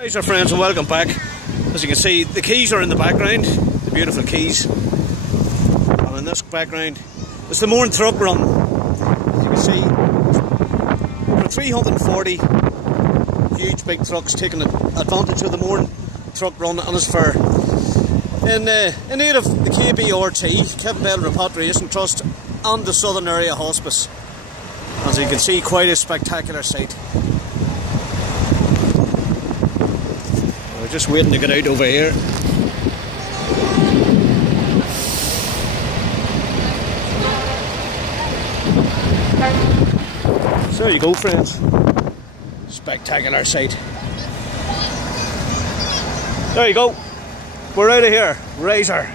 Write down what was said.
Hi friends, and welcome back. As you can see, the quays are in the background, the beautiful quays, and in this background is the Mourne Truck Run. As you can see, there are 340 huge big trucks taking advantage of the Mourne Truck Run and its fair in aid of the KBRT, Kevin Bell Repatriation Trust, and the Southern Area Hospice. As you can see, quite a spectacular sight. We're just waiting to get out over here. So there you go, friends. Spectacular sight. There you go. We're out of here. Razor.